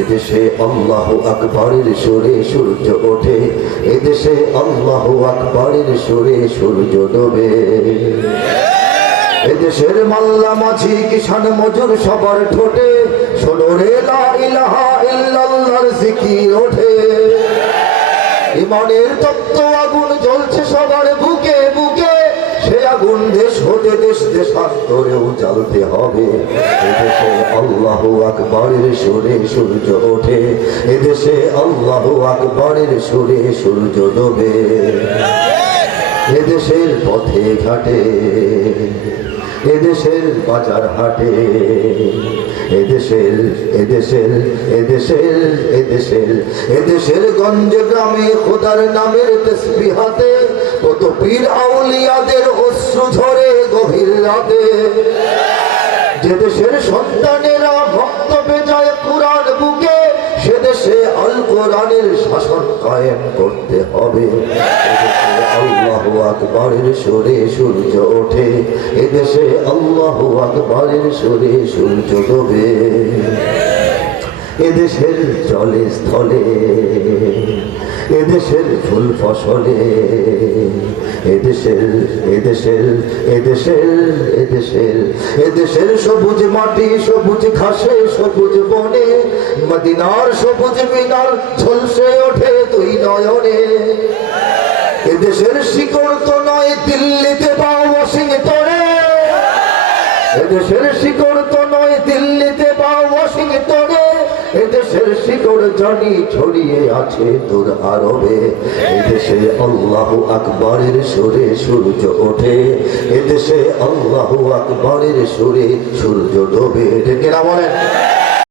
এদেশে আল্লাহু আকবারের সুরে সূর্য ওঠে, এদেশে আল্লাহু আকবারের সুরে সূর্য ডোবে। এদেশের মাল্লা মাঝি কিষান মজুর সবার ঠোঁটে শোনো রে লা ইলাহা ইল্লাল্লাহর জিকির ওঠে। ইমানের তপ্ত আগুন জ্বলছে সবার বুকে বুকে, সে আগুন দেশ হতে দেশ দেশান্তরেও জ্বালতে হবে। এদেশে আল্লাহু আকবারের সুরে সূর্য ওঠে, এদেশে আল্লাহু আকবারের সুরে সূর্য ডোবে। এদেশের পথে ঘাটে, এদেশের বাজার হাটে, এদেশের এদেশের এদেশের এদেশের এদেশের গঞ্জে গ্রামে খোদার নামের তাসবিহাতে কত পীর আউলিয়াদের অশ্রু ঝরে গভীর রাতে। যে দেশের সন্তানেরা ভক্ত বেজায় কুরআন বুকে, সে দেশে আল কোরআনের শাসন কায়েম করতে হবে। আল্লাহু আকবারের সুরে সূর্য ওঠে, এদেশে আল্লাহু আকবারের সুরে সূর্য ডোবে। এদেশের জলে স্থলে, এদেশের ফুল ফসলে, এদেশের এদেশের এদেশের এদেশের এদেশের সবুজ মাটি সবুজ ঘাসে সবুজ বনে, মদিনার সবুজ মিনার ঝলসে ওঠে দুই নয়নে। এদেশের শিকড় তো নয় দিল্লিতে বা ওয়াশিংটনে, এদেশের শিকড় তো নয় দিল্লিতে বা ওয়াশিংটনে, এদেশের শিকড় জানি ছড়িয়ে আছে তোর আরবে। এদেশে আল্লাহু আকবারের সুরে সূর্য ওঠে, এদেশে আল্লাহু আকবারের সুরে সূর্য ডোবে। ঠিক না বলেন?